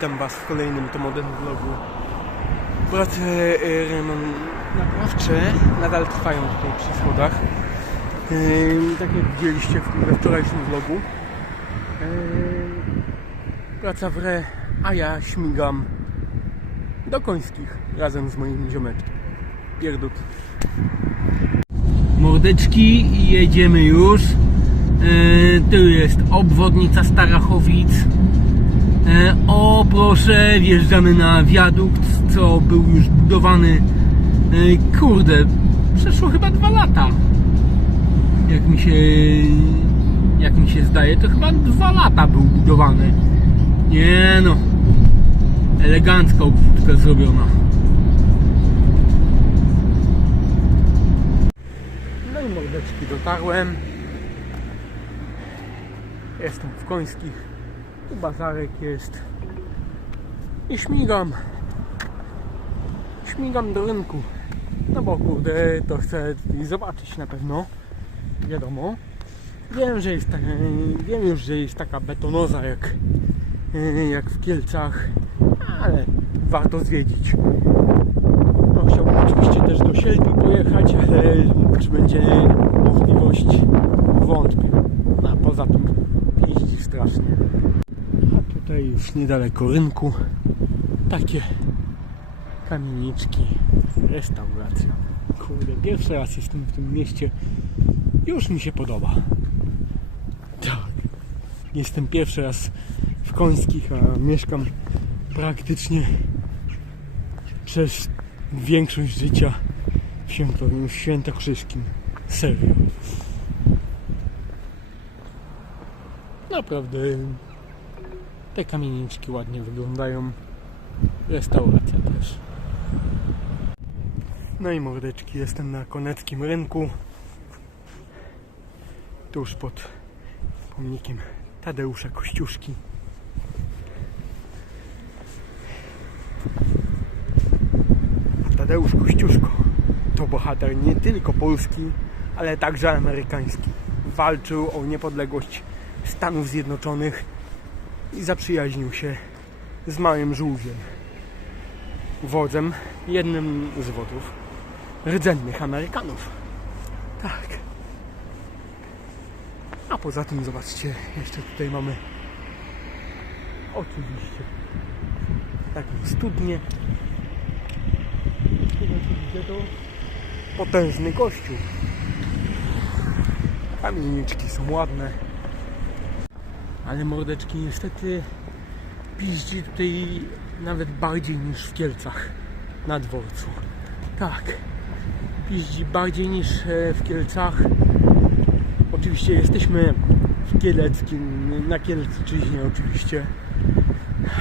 Witam Was w kolejnym Tomoden vlogu. Prace e, naprawcze nadal trwają tutaj przy schodach. E, Tak jak widzieliście we wczorajszym vlogu. E, Praca w re, a ja śmigam do końskich razem z moim ziomeczkiem. Pierdut. Mordeczki, jedziemy już. Tu jest obwodnica Starachowic. E, o proszę, wjeżdżamy na wiadukt, co był już budowany. E, kurde, przeszło chyba dwa lata. Jak mi się. Jak mi się zdaje, to chyba dwa lata był budowany. Nie no. Elegancka obwódka zrobiona. No i mordeczki dotarłem. Jestem w końskich. Tu bazarek jest. I śmigam. Śmigam do rynku. No bo kurde, to chcę zobaczyć na pewno. Wiadomo. Wiem, że jest tak, wiem już, że jest taka betonoza jak, jak w Kielcach, ale warto zwiedzić. No, chciałbym oczywiście też do Sielpi pojechać, ale czy będzie możliwość wątpię. A poza tym jeździ strasznie. Tutaj już niedaleko rynku takie kamieniczki, restauracja. Kurde, pierwszy raz jestem w tym mieście. Już mi się podoba. Tak. Jestem pierwszy raz w Końskich, a mieszkam praktycznie przez większość życia w Świętowym, w Świętokrzyskim. Serio. Naprawdę te kamieniczki ładnie wyglądają. Restauracja też. No i mordeczki, jestem na koneckim rynku. Tuż pod pomnikiem Tadeusza Kościuszki. A Tadeusz Kościuszko to bohater nie tylko polski, ale także amerykański. Walczył o niepodległość Stanów Zjednoczonych i zaprzyjaźnił się z małym żółwiem. Wodzem, jednym z wodzów rdzennych Amerykanów. Tak. A poza tym zobaczcie, jeszcze tutaj mamy oczywiście taką studnię. Widzę to potężny kościół. Kamieniczki są ładne. Ale mordeczki niestety piździ tutaj nawet bardziej niż w Kielcach na dworcu. Tak, piździ bardziej niż e, w Kielcach. Oczywiście jesteśmy w Kieleckim, na Kielczyźnie oczywiście.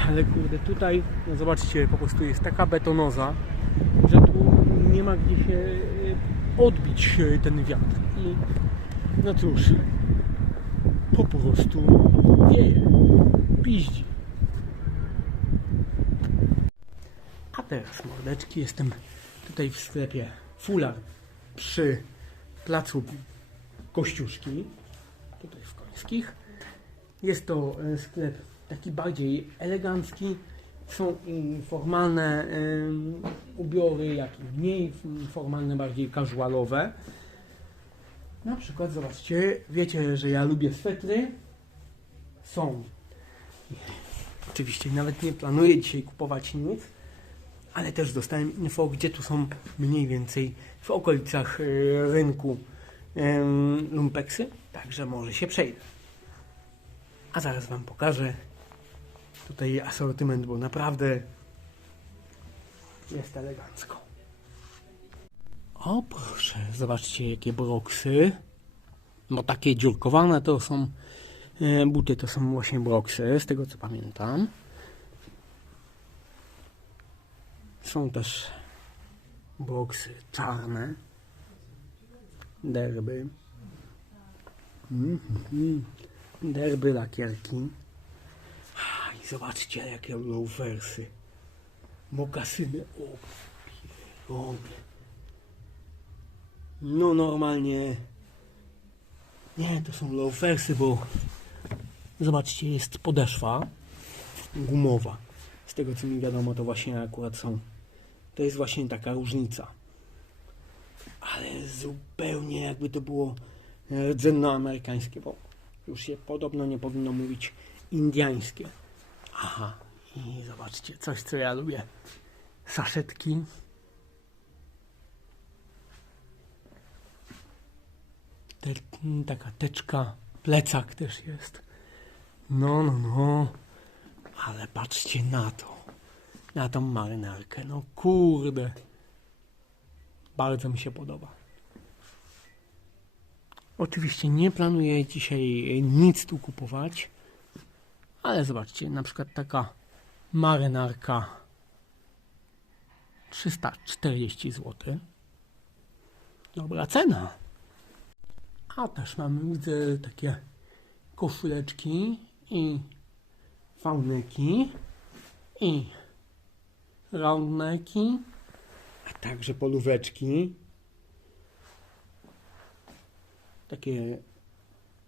Ale kurde, tutaj, no zobaczcie, po prostu jest taka betonoza, że tu nie ma gdzie się e, odbić e, ten wiatr. I no cóż, po prostu wieje, piździ. A teraz, mordeczki, jestem tutaj w sklepie Fular przy placu Kościuszki, tutaj w Końskich. Jest to e, sklep taki bardziej elegancki. Są i formalne em, ubiory, jak i mniej formalne, bardziej casualowe. Na przykład, zobaczcie, wiecie, że ja lubię swetry. Są. Oczywiście nawet nie planuję dzisiaj kupować nic, ale też dostałem info, gdzie tu są mniej więcej w okolicach e, rynku lumpeksy, także może się przejdę. A zaraz Wam pokażę tutaj asortyment, bo naprawdę jest elegancko. O proszę, zobaczcie jakie broksy. Bo takie dziurkowane to są buty, to są właśnie broksy, z tego co pamiętam. Są też broksy czarne. Derby. Mhm. Derby lakierki. I zobaczcie jakie loafersy. Mokasyny. O, pierogie. No normalnie. Nie, to są loafersy, bo zobaczcie, jest podeszwa gumowa. z tego co mi wiadomo, to właśnie akurat są. To jest właśnie taka różnica. Ale zupełnie jakby to było e, rdzennoamerykańskie, bo już się podobno nie powinno mówić indiańskie. Aha, i zobaczcie, coś co ja lubię. Saszetki. Te, taka teczka, plecak też jest. No, no, no. Ale patrzcie na to. Na tą marynarkę. No kurde. Bardzo mi się podoba. Oczywiście nie planuję dzisiaj nic tu kupować. Ale zobaczcie, na przykład taka marynarka 340 zł. Dobra cena. A też mamy, widzę, takie koszuleczki i fauneki i roundneki, a także polóweczki. Takie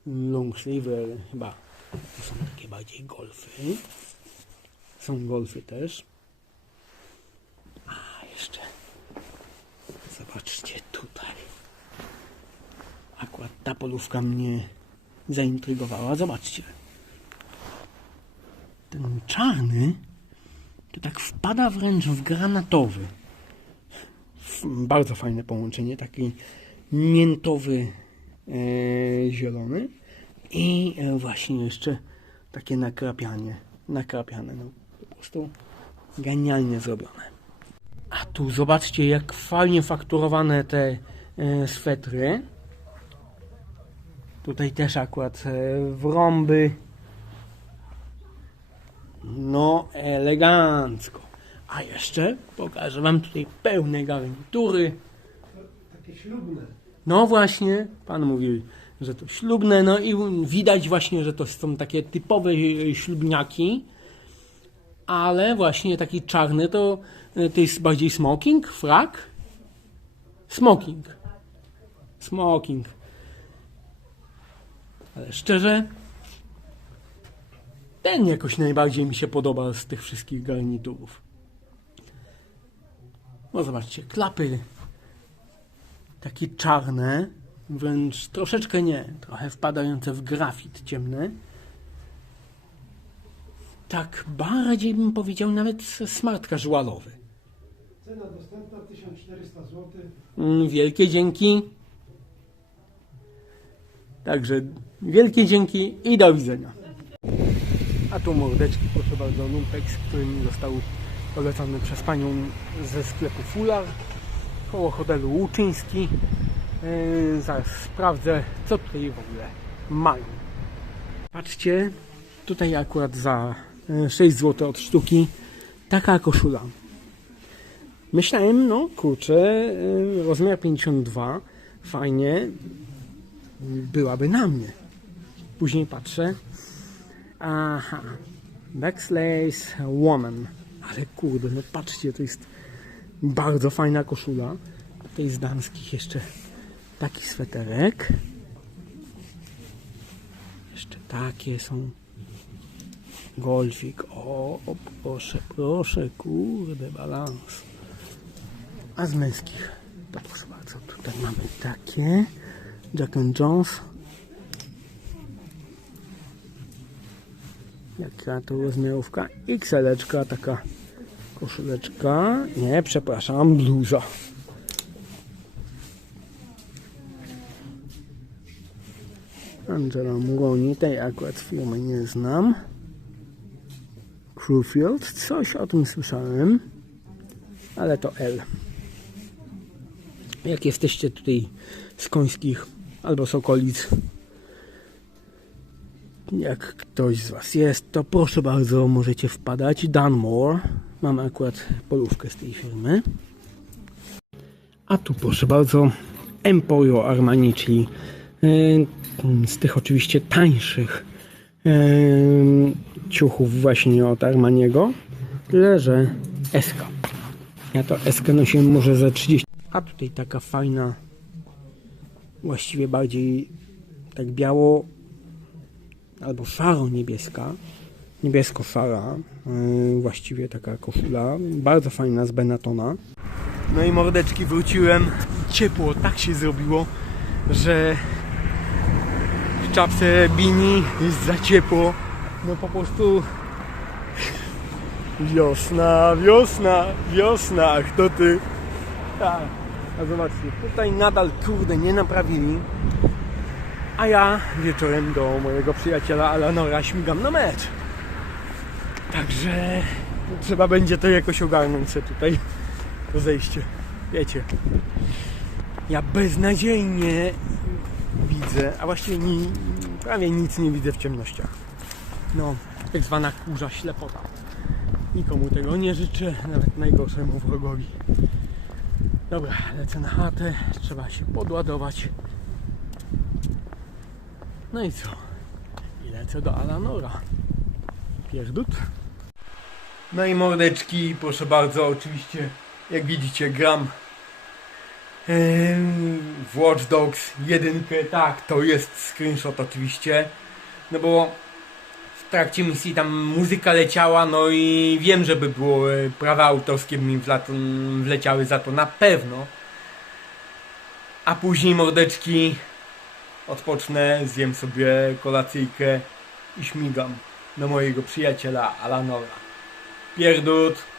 long sleeve, chyba to są takie bardziej golfy. Są golfy też. A jeszcze zobaczcie tutaj. Akurat ta polówka mnie zaintrygowała. Zobaczcie. Ten czarny to tak wpada wręcz w granatowy. Bardzo fajne połączenie. Taki miętowy e, zielony i e, właśnie jeszcze takie nakrapianie. Nakrapiane. No, po prostu genialnie zrobione. A tu zobaczcie, jak fajnie fakturowane te e, swetry. Tutaj też akurat e, wrąby. No, elegancko. A jeszcze pokażę Wam tutaj pełne garnitury. Takie ślubne. No właśnie, Pan mówił, że to ślubne, no i widać właśnie, że to są takie typowe e, ślubniaki. Ale właśnie taki czarny to, e, to jest bardziej smoking, frak? Smoking. Smoking. Ale szczerze, ten jakoś najbardziej mi się podoba z tych wszystkich garniturów. No zobaczcie, klapy takie czarne, wręcz troszeczkę nie, trochę wpadające w grafit ciemny. Tak bardziej bym powiedział nawet smart casualowy. Cena dostępna 1400 zł. Mm, Wielkie dzięki. Także wielkie dzięki i do widzenia. A tu mordeczki, proszę bardzo, lumpex, który mi został polecony przez panią ze sklepu Fular koło hotelu Łuczyński. Yy, zaraz sprawdzę, co tutaj w ogóle mają. Patrzcie, tutaj akurat za yy, 6 zł od sztuki taka koszula. Myślałem, no kurczę, yy, rozmiar 52, fajnie, byłaby na mnie. Później patrzę, aha, Backslace Woman, ale kurde, no patrzcie, to jest bardzo fajna koszula. Tutaj z damskich jeszcze taki sweterek. Jeszcze takie są. Golfik. O, o proszę, proszę, kurde, balans. A z męskich, to proszę bardzo, tutaj mamy takie. Jack and Jones. Jaka to rozmiarówka? XL, taka koszuleczka. Nie, przepraszam, bluza. Angela Muroni, tej akurat firmy nie znam. Crewfield, coś o tym słyszałem, ale to L. Jak jesteście tutaj z końskich albo z okolic, jak ktoś z Was jest, to proszę bardzo, możecie wpadać. Dunmore. Mamy akurat polówkę z tej firmy. A tu proszę bardzo, Emporio Armani, czyli yy, z tych oczywiście tańszych yy, ciuchów właśnie od Armaniego. Tyle, że SK. Ja to SK nosiłem może za 30. A tutaj taka fajna, właściwie bardziej tak biało albo szaro niebieska, niebiesko-szara, yy, właściwie taka koszula, bardzo fajna z Benatona. No i mordeczki wróciłem, ciepło, tak się zrobiło, że w czapce bini jest za ciepło, no po prostu wiosna, wiosna, wiosna, kto ty? Tak, a zobaczcie, tutaj nadal kurde nie naprawili, a ja wieczorem do mojego przyjaciela Alanora śmigam na mecz. Także trzeba będzie to jakoś ogarnąć sobie tutaj to zejście. Wiecie, ja beznadziejnie widzę, a właściwie ni, prawie nic nie widzę w ciemnościach. No, tak zwana kurza ślepota. Nikomu tego nie życzę, nawet najgorszemu wrogowi. Dobra, lecę na chatę, trzeba się podładować. No i co? I lecę do Alanora. Pierdut. No i mordeczki, proszę bardzo, oczywiście, jak widzicie, gram w Watch Dogs 1, tak, to jest screenshot oczywiście, no bo w trakcie misji tam muzyka leciała, no i wiem, żeby było e, prawa autorskie mi wleciały za to na pewno. A później mordeczki odpocznę, zjem sobie kolacyjkę i śmigam do mojego przyjaciela Alanora. Pierdut.